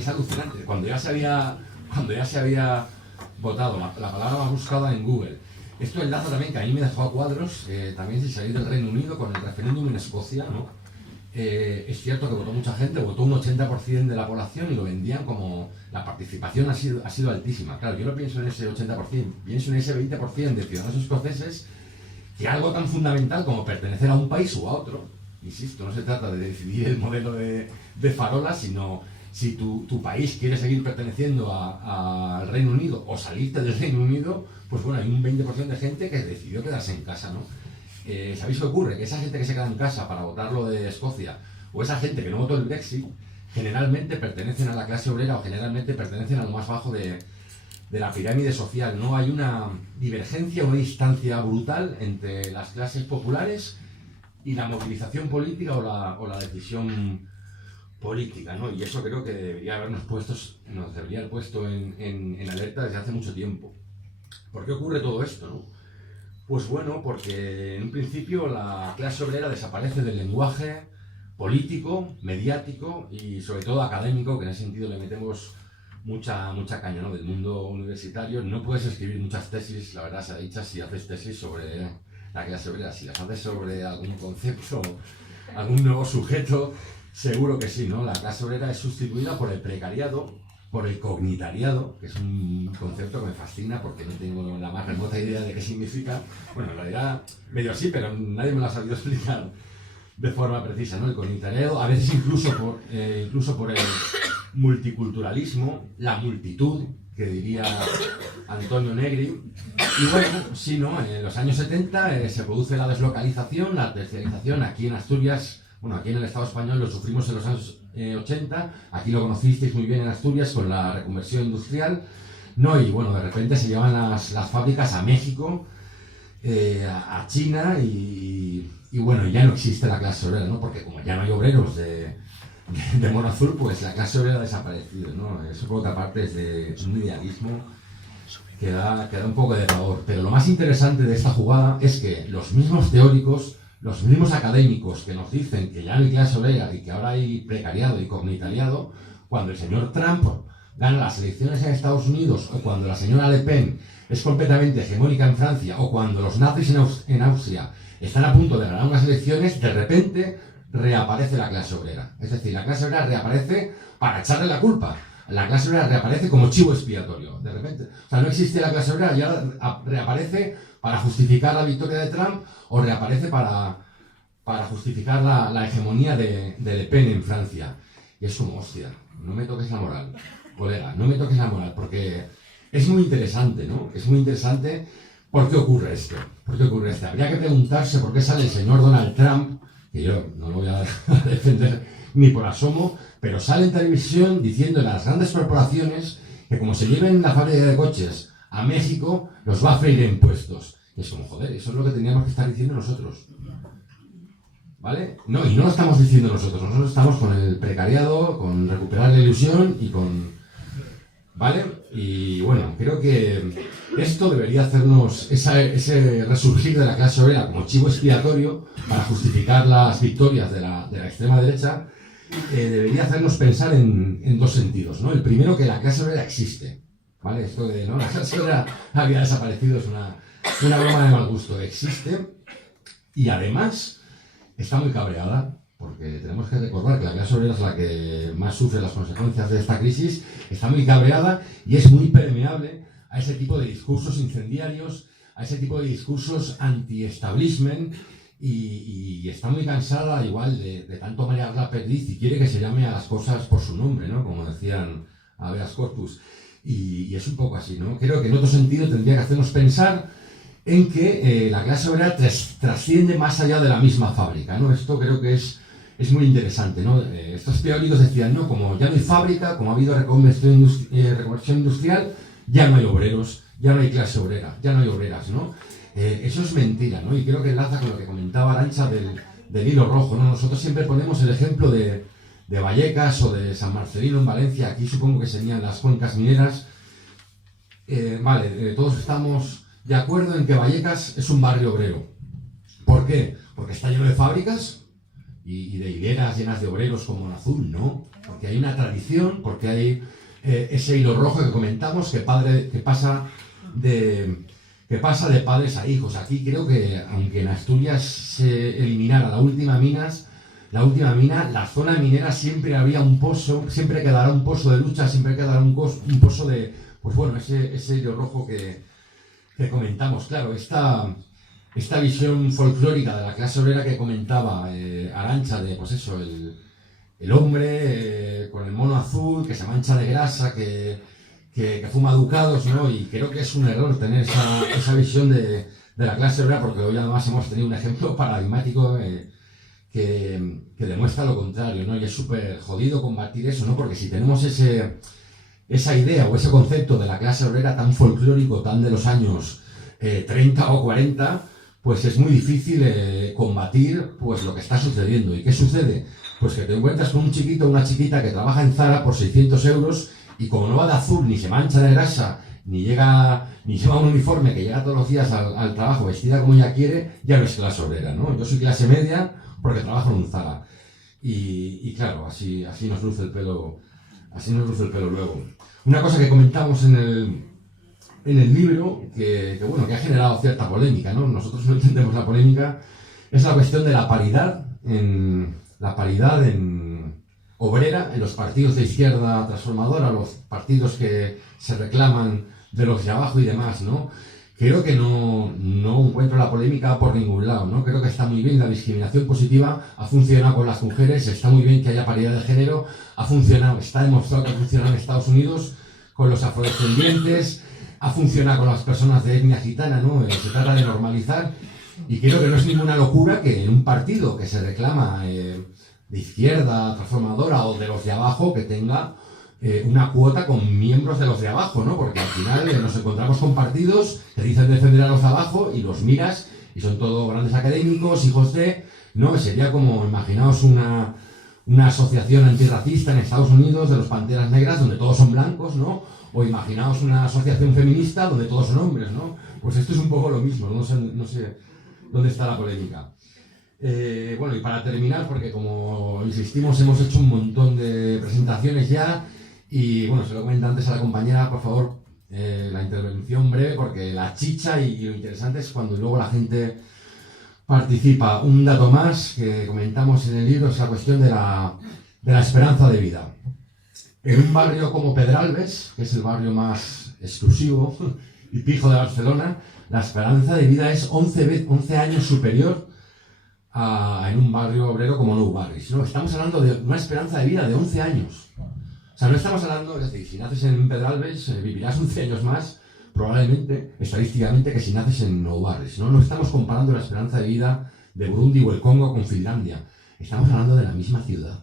es alucinante. Cuando ya se había votado la palabra más buscada en Google. Esto enlaza también, que a mí me dejó a cuadros, también sin salir del Reino Unido, con el referéndum en Escocia, ¿no? Es cierto que votó mucha gente, votó un 80% de la población y lo vendían como la participación ha sido altísima. Claro, yo no pienso en ese 80%, pienso en ese 20% de ciudadanos escoceses que algo tan fundamental como pertenecer a un país o a otro, insisto, no se trata de decidir el modelo de farola, sino si tu país quiere seguir perteneciendo al Reino Unido o salirte del Reino Unido, pues bueno, hay un 20% de gente que decidió quedarse en casa, ¿no? ¿Sabéis qué ocurre? Que esa gente que se queda en casa para votar lo de Escocia, o esa gente que no votó el Brexit, generalmente pertenecen a la clase obrera o generalmente pertenecen a lo más bajo de la pirámide social. No hay una divergencia, una distancia brutal entre las clases populares y la movilización política o la decisión política, ¿no? Y eso creo que nos debería haber puesto en alerta desde hace mucho tiempo. ¿Por qué ocurre todo esto, no? Pues bueno, porque en un principio la clase obrera desaparece del lenguaje político, mediático y sobre todo académico, que en ese sentido le metemos mucha caña, ¿no? Del mundo universitario. No puedes escribir muchas tesis, la verdad sea dicha, si haces tesis sobre la clase obrera. Si las haces sobre algún concepto, algún nuevo sujeto, seguro que sí, ¿no? La clase obrera es sustituida por el precariado, por el cognitariado, que es un concepto que me fascina porque no tengo la más remota idea de qué significa. Bueno, en realidad medio sí, pero nadie me lo ha sabido explicar de forma precisa, ¿no? El cognitariado, a veces incluso por el multiculturalismo, la multitud, que diría Antonio Negri. Y bueno, sí, ¿no? En los años 70 se produce la deslocalización, la terciarización aquí en Asturias. Bueno, aquí en el Estado español lo sufrimos en los años 80, aquí lo conocisteis muy bien en Asturias con la reconversión industrial, ¿no? Y bueno, de repente se llevan las fábricas a México, a China y bueno, ya no existe la clase obrera, ¿no? Porque como ya no hay obreros de mono azul, pues la clase obrera ha desaparecido, ¿no? Eso por otra parte es un idealismo que da un poco de pavor. Pero lo más interesante de esta jugada es que los mismos teóricos, los mismos académicos que nos dicen que ya no hay clase obrera y que ahora hay precariado y cognitariado, cuando el señor Trump gana las elecciones en Estados Unidos o cuando la señora Le Pen es completamente hegemónica en Francia o cuando los nazis en Austria están a punto de ganar unas elecciones, de repente reaparece la clase obrera. Es decir, la clase obrera reaparece para echarle la culpa. La clase obrera reaparece como chivo expiatorio, de repente. O sea, no existe la clase obrera, ya reaparece para justificar la victoria de Trump o reaparece para justificar la hegemonía de Le Pen en Francia. Y es como, hostia, no me toques la moral, colega, no me toques la moral, porque es muy interesante, ¿no? Es muy interesante por qué ocurre esto. ¿Por qué ocurre esto? Habría que preguntarse por qué sale el señor Donald Trump, que yo no lo voy a defender ni por asomo, pero sale en televisión diciendo a las grandes corporaciones que como se lleven la fábrica de coches a México, los va a freír en impuestos. Y es como, joder, eso es lo que teníamos que estar diciendo nosotros. ¿Vale? No, y no lo estamos diciendo nosotros estamos con el precariado, con recuperar la ilusión y con... ¿Vale? Y bueno, creo que esto debería hacernos ese resurgir de la clase obrera como chivo expiatorio para justificar las victorias de la extrema derecha. Debería hacernos pensar en dos sentidos, ¿no? El primero, que la clase obrera existe, ¿vale? Esto de, ¿no? La clase obrera había desaparecido es una broma de mal gusto. Existe y además está muy cabreada, porque tenemos que recordar que la clase obrera es la que más sufre las consecuencias de esta crisis. Está muy cabreada y es muy permeable a ese tipo de discursos incendiarios, a ese tipo de discursos anti-establishment y está muy cansada igual de tanto marear la perdiz y quiere que se llame a las cosas por su nombre, ¿no? Como decían habeas corpus. Y es un poco así, ¿no? Creo que en otro sentido tendría que hacernos pensar en que la clase obrera trasciende más allá de la misma fábrica, ¿no? Esto creo que es muy interesante, ¿no? Estos teóricos decían, ¿no? Como ya no hay fábrica, como ha habido reconversión industrial, ya no hay obreros, ya no hay clase obrera, ya no hay obreras, ¿no? Eso es mentira, ¿no? Y creo que enlaza con lo que comentaba Arantxa del hilo rojo, ¿no? Nosotros siempre ponemos el ejemplo de Vallecas o de San Marcelino en Valencia, aquí supongo que serían las cuencas mineras. Todos estamos de acuerdo en que Vallecas es un barrio obrero. ¿Por qué? Porque está lleno de fábricas y de hileras llenas de obreros como en azul, ¿no? porque hay una tradición, porque hay ese hilo rojo que comentamos que pasa de padres a hijos. Aquí creo que, aunque en Asturias se eliminara la última mina, la zona minera siempre había un pozo, siempre quedará un pozo de lucha, siempre quedará un pozo de, pues bueno, ese hilo rojo que comentamos. Claro, esta visión folclórica de la clase obrera que comentaba Arantxa, de pues eso, el hombre con el mono azul, que se mancha de grasa, que fuma ducados, ¿no? Y creo que es un error tener esa visión de la clase obrera, porque hoy además hemos tenido un ejemplo paradigmático que demuestra lo contrario, ¿no? Y es súper jodido combatir eso, ¿no? Porque si tenemos esa idea o ese concepto de la clase obrera tan folclórico, tan de los años 30 o 40, pues es muy difícil combatir pues lo que está sucediendo. ¿Y qué sucede? Pues que te encuentras con un chiquito o una chiquita que trabaja en Zara por 600 euros y como no va de azul, ni se mancha de grasa, ni lleva un uniforme que llega todos los días al trabajo vestida como ella quiere, ya no es clase obrera, ¿no? Yo soy clase media porque trabajo en un Zara. Y claro, así nos luce el pelo, luego. Una cosa que comentamos en el libro, que ha generado cierta polémica, ¿no? Nosotros no entendemos la polémica, es la cuestión de la paridad obrera en los partidos de izquierda transformadora, los partidos que se reclaman de los de abajo y demás, ¿no? Creo que no encuentro la polémica por ningún lado, ¿no? Creo que está muy bien, la discriminación positiva ha funcionado con las mujeres, está muy bien que haya paridad de género, ha funcionado, está demostrado que ha funcionado en Estados Unidos con los afrodescendientes, ha funcionado con las personas de etnia gitana, ¿no? Se trata de normalizar, y creo que no es ninguna locura que en un partido que se reclama de izquierda, transformadora o de los de abajo, que tenga una cuota con miembros de los de abajo, ¿no? Porque al final nos encontramos con partidos que dicen defender a los de abajo y los miras y son todos grandes académicos, hijos de... ¿no? Sería como, imaginaos una asociación antirracista en Estados Unidos de los Panteras Negras donde todos son blancos, ¿no? O imaginaos una asociación feminista donde todos son hombres, ¿no? Pues esto es un poco lo mismo, no sé dónde está la polémica. Bueno, y para terminar, porque como insistimos, hemos hecho un montón de presentaciones ya, y bueno, se lo comento antes a la compañera, por favor, la intervención breve, porque la chicha y lo interesante es cuando luego la gente participa. Un dato más que comentamos en el libro es la cuestión de la esperanza de vida. En un barrio como Pedralbes, que es el barrio más exclusivo y pijo de Barcelona, la esperanza de vida es 11 años superior en un barrio obrero como Nou Barris, ¿no? Estamos hablando de una esperanza de vida de 11 años. O sea, no estamos hablando, es decir, si naces en Pedralbes vivirás 11 años más, probablemente, estadísticamente, que si naces en Nou Barris, ¿no? No estamos comparando la esperanza de vida de Burundi o el Congo con Finlandia. Estamos hablando de la misma ciudad.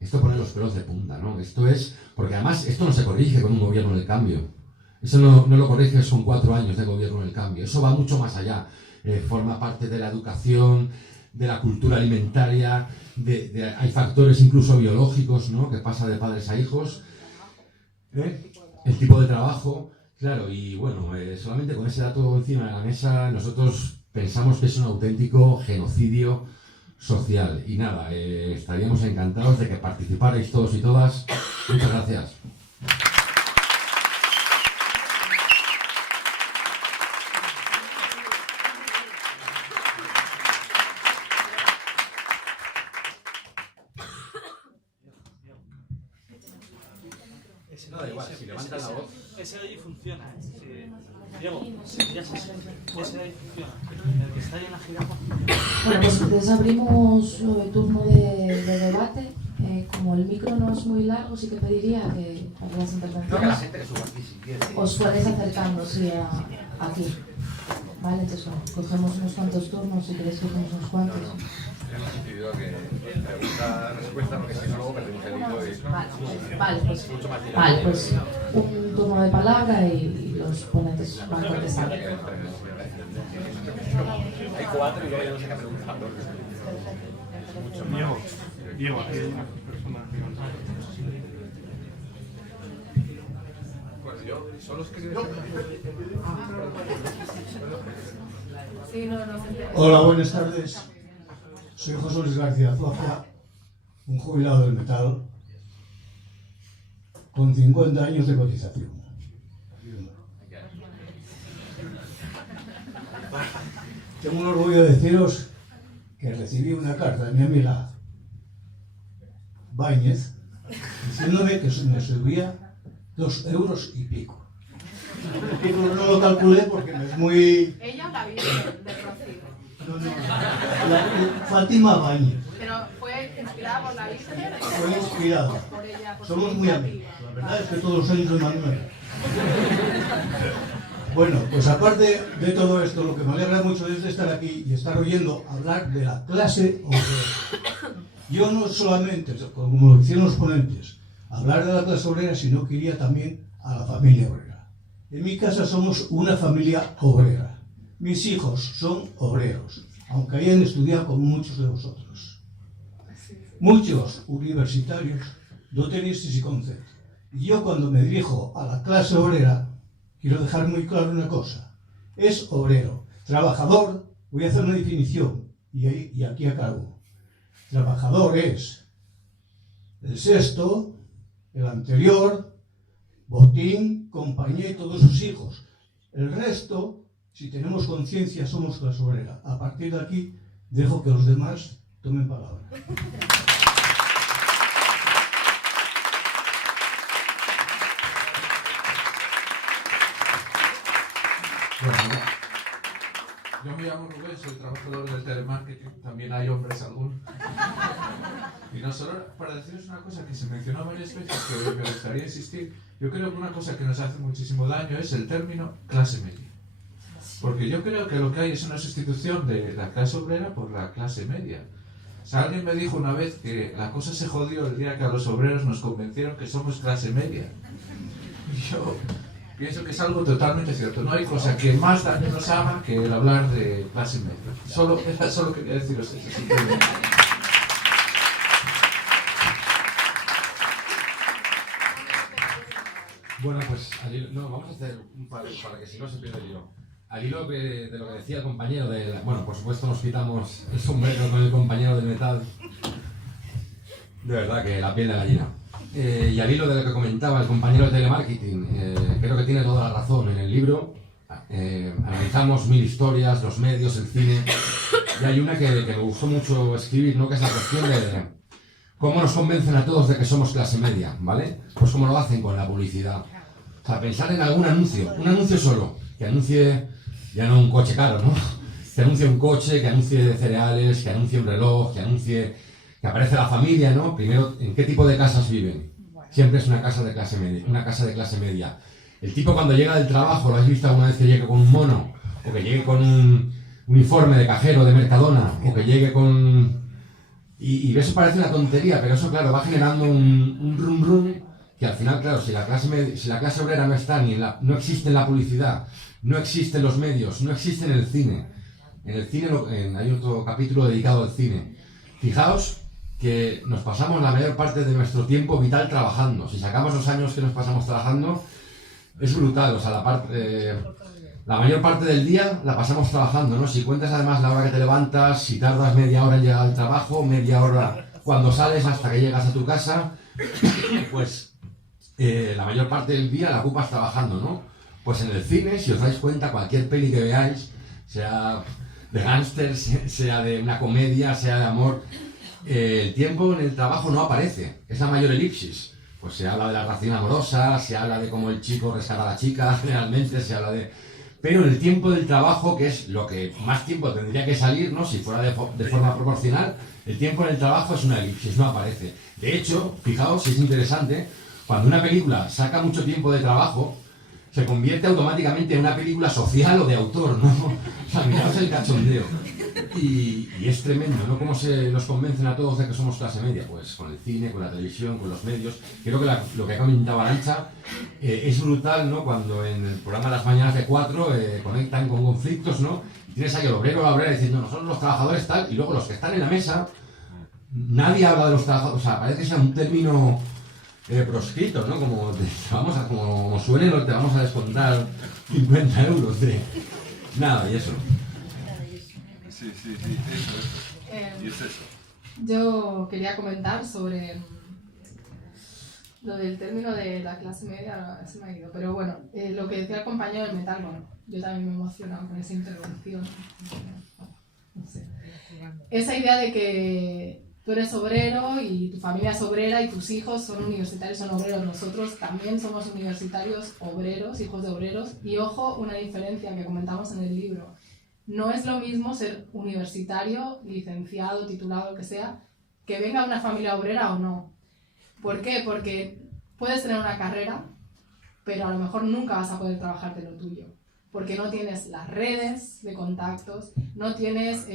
Esto pone los pelos de punta, ¿no? Esto es... Porque además esto no se corrige con un gobierno en el cambio. Eso no lo corriges con 4 años de gobierno en el cambio. Eso va mucho más allá. Forma parte de la educación, de la cultura alimentaria, hay factores incluso biológicos, ¿no? Que pasa de padres a hijos. El tipo de trabajo, claro, y bueno, solamente con ese dato encima de la mesa, nosotros pensamos que es un auténtico genocidio social. Y nada, estaríamos encantados de que participarais todos y todas. Muchas gracias. No, da igual, si levantan la voz. Ese de ahí funciona, ¿eh? Sí. Diego, ya sé, ese de ahí funciona. El que está ahí en la jirafa. Bueno, pues entonces abrimos turno de debate. Como el micro no es muy largo, sí que pediría que para las intervenciones No, que la gente que suba aquí si quiere. os fuerais acercando, sí, aquí. Vale, entonces bueno, cogemos unos cuantos turnos, si queréis cogemos unos cuantos. Hemos decidido que pregunta-respuesta, porque si no luego perdemos el hilo y... Vale, pues un turno de palabra y los ponentes van contestando. Hay 4 y luego ya no sé qué preguntar. Diego, hay una persona que Pues yo, solo es que... Hola, buenas tardes. Soy José Luis García Zoja, un jubilado del metal, con 50 años de cotización. Tengo el orgullo de deciros que recibí una carta de mi amiga Báñez diciéndome que me subía 2 euros y pico. No lo calculé porque no es muy... Ella la vive de Rocío. Fátima Báñez. Pero fue inspirada por la Virgen. Fue inspirada. Por ella, por Somos su muy amigos. La verdad es que todos los años soy Manuel. Bueno, pues aparte de todo esto, lo que me alegra mucho es de estar aquí y estar oyendo hablar de la clase obrera. Yo no solamente, como lo hicieron los ponentes, hablar de la clase obrera, sino que iría también a la familia obrera. En mi casa somos una familia obrera. Mis hijos son obreros, aunque hayan estudiado como muchos de vosotros. Muchos universitarios no tenéis ese concepto. Y yo cuando me dirijo a la clase obrera, quiero dejar muy claro una cosa. Es obrero. Trabajador, voy a hacer una definición, y aquí acabo. Trabajador es el sexto, el anterior, Botín, compañía y todos sus hijos. El resto, si tenemos conciencia, somos clase obrera. A partir de aquí, dejo que los demás tomen palabra. Bueno, yo me llamo Rubén, soy trabajador del telemarketing, también hay hombres algunos. Y no solo para deciros una cosa que se mencionó varias veces, que me gustaría insistir, yo creo que una cosa que nos hace muchísimo daño es el término clase media. Porque yo creo que lo que hay es una sustitución de la clase obrera por la clase media. O sea, alguien me dijo una vez que la cosa se jodió el día que a los obreros nos convencieron que somos clase media. Y yo pienso que es algo totalmente cierto. No hay cosa que más daño nos haga que el hablar de clase media. Solo quería deciros eso. Simplemente. Bueno, pues vamos a hacer un par para que si no se pierda el hilo. Al hilo de lo que decía el compañero bueno, por supuesto nos quitamos el sombrero con el compañero del metal. De verdad que la piel de gallina. Y al hilo de lo que comentaba el compañero de telemarketing, creo que tiene toda la razón. En el libro analizamos 1000 historias, los medios, el cine, y hay una que me gustó mucho escribir, ¿no? Que es la cuestión de cómo nos convencen a todos de que somos clase media, ¿vale? Pues cómo lo hacen con la publicidad. O sea, pensar en algún anuncio solo, que anuncie ya no un coche caro, ¿no? Que anuncie un coche, que anuncie cereales, que anuncie un reloj, que anuncie que aparece la familia, ¿no? Primero, ¿en qué tipo de casas viven? Siempre es una casa de clase media. El tipo cuando llega del trabajo, ¿lo has visto alguna vez que llegue con un mono? O que llegue con un uniforme de cajero de Mercadona, o que llegue con... Y eso parece una tontería, pero eso, claro, va generando un rum rum que al final, claro, si la clase obrera no está no existe en la publicidad, no existe en los medios, no existe en el cine. En el cine hay otro capítulo dedicado al cine. Fijaos que nos pasamos la mayor parte de nuestro tiempo vital trabajando. Si sacamos los años que nos pasamos trabajando, es brutal. O sea, la mayor parte del día la pasamos trabajando, ¿no? Si cuentas además la hora que te levantas, si tardas media hora en llegar al trabajo, media hora cuando sales hasta que llegas a tu casa, pues la mayor parte del día la ocupas trabajando, ¿no? Pues en el cine, si os dais cuenta, cualquier peli que veáis, sea de gángsters, sea de una comedia, sea de amor, el tiempo en el trabajo no aparece, es la mayor elipsis. Pues se habla de la relación amorosa, se habla de cómo el chico rescata a la chica, realmente se habla de... Pero en el tiempo del trabajo, que es lo que más tiempo tendría que salir, ¿no? Si fuera de forma proporcional, el tiempo en el trabajo es una elipsis, no aparece. De hecho, fijaos, es interesante, cuando una película saca mucho tiempo de trabajo, se convierte automáticamente en una película social o de autor, ¿no? O sea, miraos el cachondeo. Y es tremendo, ¿no? Cómo se nos convencen a todos de que somos clase media. Pues con el cine, con la televisión, con los medios. Creo que lo que ha comentado Arantxa es brutal, ¿no? Cuando en el programa de las mañanas de 4 conectan con conflictos, ¿no? Y tienes ahí el obrero o la obrera diciendo, nosotros los trabajadores tal, y luego los que están en la mesa, nadie habla de los trabajadores. O sea, parece que sea un término proscrito, ¿no? Como suene, te vamos a descontar 50 euros de... Nada, y eso. Sí, eso. Y es eso. Yo quería comentar sobre Lo del término de la clase media se me ha ido, pero bueno, lo que decía el compañero del metal, bueno, yo también me he emocionado con esa intervención. No sé. Esa idea de que tú eres obrero y tu familia es obrera y tus hijos son universitarios, son obreros. Nosotros también somos universitarios, obreros, hijos de obreros. Y ojo, una diferencia que comentamos en el libro. No es lo mismo ser universitario, licenciado, titulado, lo que sea, que venga una familia obrera o no. ¿Por qué? Porque puedes tener una carrera, pero a lo mejor nunca vas a poder trabajar de lo tuyo. Porque no tienes las redes de contactos, no tienes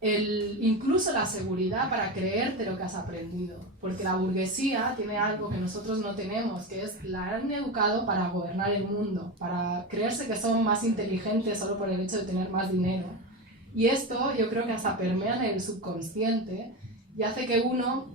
incluso la seguridad para creerte lo que has aprendido. Porque la burguesía tiene algo que nosotros no tenemos, que es la han educado para gobernar el mundo, para creerse que son más inteligentes solo por el hecho de tener más dinero. Y esto yo creo que hasta permea en el subconsciente y hace que uno,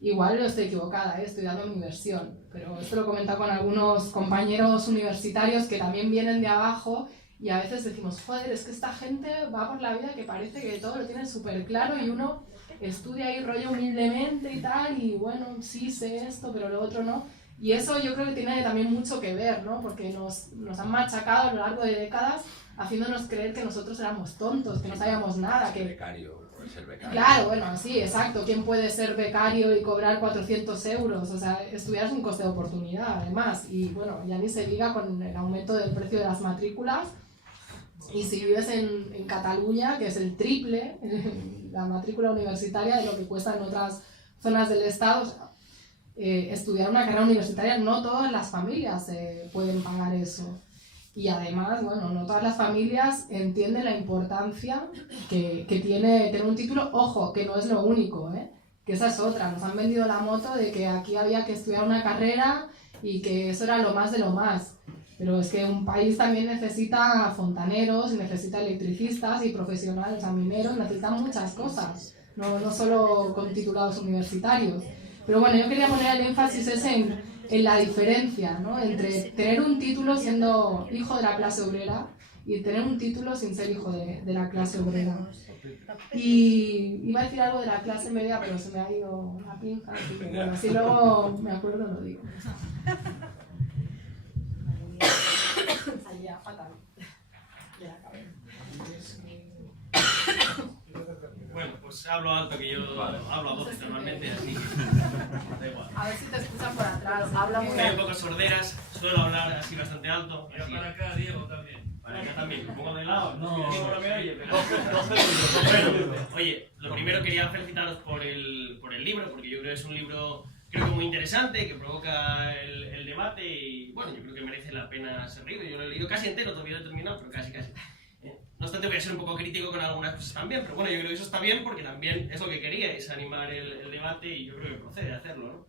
igual yo estoy equivocada, estoy dando mi versión, pero esto lo he comentado con algunos compañeros universitarios que también vienen de abajo y a veces decimos, joder, es que esta gente va por la vida que parece que todo lo tiene súper claro y uno estudia ahí rollo humildemente y tal, y bueno, sí sé esto, pero lo otro no. Y eso yo creo que tiene también mucho que ver, ¿no? Porque nos han machacado a lo largo de décadas haciéndonos creer que nosotros éramos tontos, que no sabíamos nada. Que... Becario, ser becario. Claro, bueno, sí, exacto. ¿Quién puede ser becario y cobrar 400 euros? O sea, estudiar es un coste de oportunidad, además. Y bueno, ya ni se diga con el aumento del precio de las matrículas. Y si vives en Cataluña, que es el triple, la matrícula universitaria de lo que cuesta en otras zonas del Estado, estudiar una carrera universitaria, no todas las familias pueden pagar eso. Y además, bueno, no todas las familias entienden la importancia que tiene tener un título. Ojo, que no es lo único, que esa es otra. Nos han vendido la moto de que aquí había que estudiar una carrera y que eso era lo más de lo más. Pero es que un país también necesita fontaneros, necesita electricistas y profesionales, o sea, mineros, necesitan muchas cosas, no solo con titulados universitarios. Pero bueno, yo quería poner el énfasis ese en la diferencia, ¿no? Entre tener un título siendo hijo de la clase obrera y tener un título sin ser hijo de la clase obrera. Y iba a decir algo de la clase media, pero se me ha ido la pinza, así que bueno, si luego me acuerdo lo digo. Salía fatal de la cabeza. Bueno, pues hablo alto, que yo hablo a voces normalmente, así que da igual. A ver si te escuchan por atrás, habla muy Tengo alto. pocas sorderas, suelo hablar así bastante alto. Mira Así. para acá, Diego, también. Para acá también, me pongo de lado. No. Diego no me oye, pero... Oye, lo primero quería felicitaros por el libro, porque yo creo que es un libro, creo que muy interesante, que provoca el debate y, bueno, yo creo que merece la pena ser leído. Yo lo he leído casi entero, todavía no he terminado, pero casi. No obstante, voy a ser un poco crítico con algunas cosas también, pero bueno, yo creo que eso está bien porque también es lo que queríais, animar el debate, y yo creo que procede hacerlo, ¿no?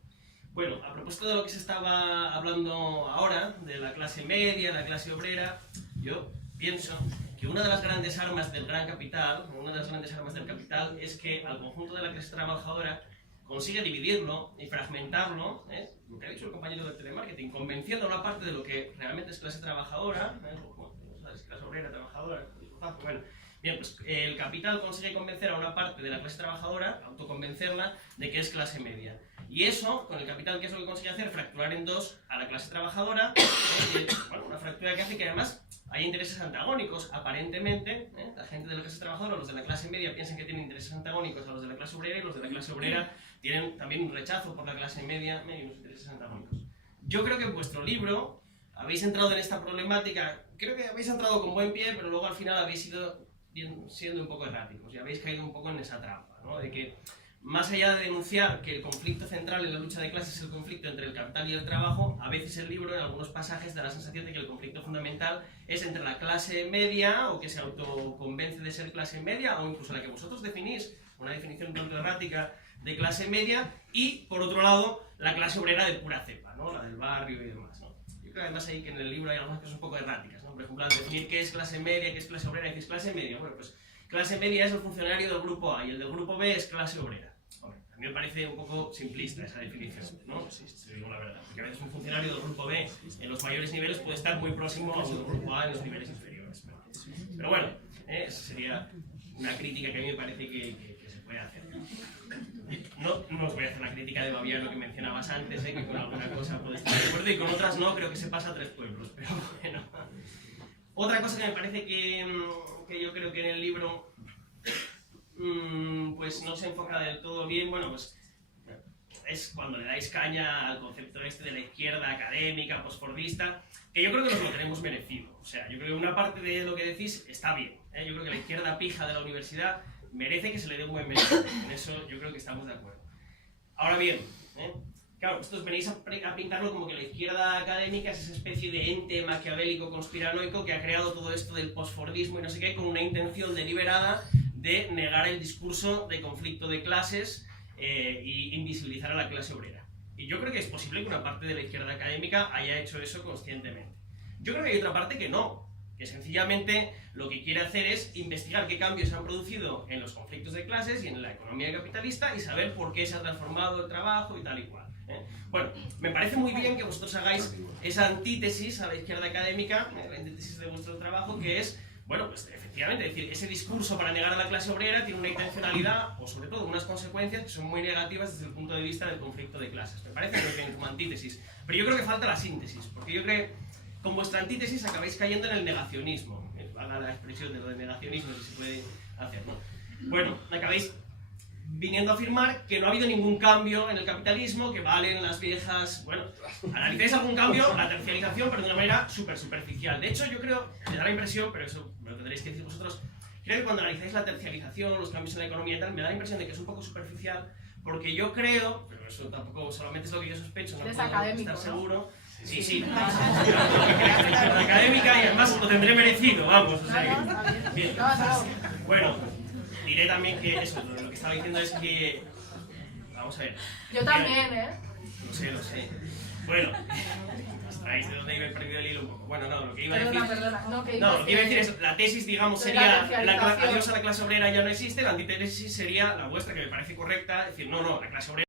Bueno, a propósito de lo que se estaba hablando ahora, de la clase media, la clase obrera, yo pienso que una de las grandes armas del gran capital, es que al conjunto de la clase trabajadora consigue dividirlo y fragmentarlo, lo que ha dicho el compañero del telemarketing, convenciendo a una parte de lo que realmente es clase trabajadora, clase obrera, trabajadora. Bueno, bien, pues el capital consigue convencer a una parte de la clase trabajadora, autoconvencerla de que es clase media. Y eso, con el capital, ¿qué es lo que consigue hacer? Fracturar en dos a la clase trabajadora, bueno, una fractura que hace que además haya intereses antagónicos, aparentemente, la gente de la clase trabajadora, los de la clase media piensan que tienen intereses antagónicos a los de la clase obrera, y los de la clase obrera tienen también un rechazo por la clase media y unos intereses antagónicos. Yo creo que en vuestro libro habéis entrado en esta problemática, creo que habéis entrado con buen pie, pero luego al final habéis ido siendo un poco erráticos y habéis caído un poco en esa trampa, ¿no? De que más allá de denunciar que el conflicto central en la lucha de clases es el conflicto entre el capital y el trabajo, a veces el libro en algunos pasajes da la sensación de que el conflicto fundamental es entre la clase media, o que se autoconvence de ser clase media, o incluso la que vosotros definís, una definición un tanto errática de clase media, y por otro lado la clase obrera de pura cepa, ¿no? La del barrio y demás, ¿no? Yo creo además ahí que en el libro hay algunas cosas un poco erráticas, ¿no? Por ejemplo, al definir qué es clase media, qué es clase obrera, y qué es clase media, bueno, pues clase media es el funcionario del grupo A y el del grupo B es clase obrera. Hombre, a mí me parece un poco simplista esa definición, ¿no? Si digo la verdad, porque a veces un funcionario del grupo B en los mayores niveles puede estar muy próximo a un grupo A en los niveles inferiores. Pero bueno, esa sería una crítica que a mí me parece que se puede hacer. No os voy a hacer una crítica de Baviano que mencionabas antes, que con alguna cosa puedo estar de acuerdo y con otras no, creo que se pasa a 3 pueblos, pero bueno. Otra cosa que me parece que yo creo que en el libro pues no se enfoca del todo bien, bueno, pues es cuando le dais caña al concepto este de la izquierda académica, posfordista, que yo creo que nos lo tenemos merecido. O sea, yo creo que una parte de lo que decís está bien, ¿eh? Yo creo que la izquierda pija de la universidad merece que se le dé un buen mérito. En eso yo creo que estamos de acuerdo. Ahora bien, claro, vosotros venís a pintarlo como que la izquierda académica es esa especie de ente maquiavélico conspiranoico que ha creado todo esto del posfordismo y no sé qué, con una intención deliberada de negar el discurso de conflicto de clases y invisibilizar a la clase obrera. Y yo creo que es posible que una parte de la izquierda académica haya hecho eso conscientemente. Yo creo que hay otra parte que no, que sencillamente lo que quiere hacer es investigar qué cambios se han producido en los conflictos de clases y en la economía capitalista y saber por qué se ha transformado el trabajo y tal y cual. Bueno, me parece muy bien que vosotros hagáis esa antítesis a la izquierda académica, la antítesis de vuestro trabajo, que es, bueno, pues efectivamente, es decir, ese discurso para negar a la clase obrera tiene una intencionalidad o sobre todo unas consecuencias que son muy negativas desde el punto de vista del conflicto de clases. Me parece muy bien como antítesis, pero yo creo que falta la síntesis, porque yo creo que con vuestra antítesis acabáis cayendo en el negacionismo. Valga la expresión de lo de negacionismo, si se puede hacer, ¿no? Bueno, acabáis viniendo a afirmar que no ha habido ningún cambio en el capitalismo, que valen las viejas... Bueno, analizáis algún cambio, la terciarización, pero de una manera súper superficial. De hecho, yo creo, me da la impresión, pero eso me lo tendréis que decir vosotros, creo que cuando analizáis la terciarización, los cambios en la economía y tal, me da la impresión de que es un poco superficial, porque yo creo, pero eso tampoco solamente es lo que yo sospecho, no puedo estar seguro... Sí, sí, la académica y además lo tendré merecido, vamos. O sea, bien. Bueno, diré también que eso, lo que estaba diciendo es que... Vamos a ver. Yo también, ¿eh? Lo sé. Bueno, ¿sabéis de dónde iba perdido el hilo un poco? Bueno, no, lo que iba a decir... Perdona. No, lo que iba a decir es, la tesis, digamos, sería adiós a la clase obrera ya no existe, la antítesis sería la vuestra, que me parece correcta, es decir, no, la clase obrera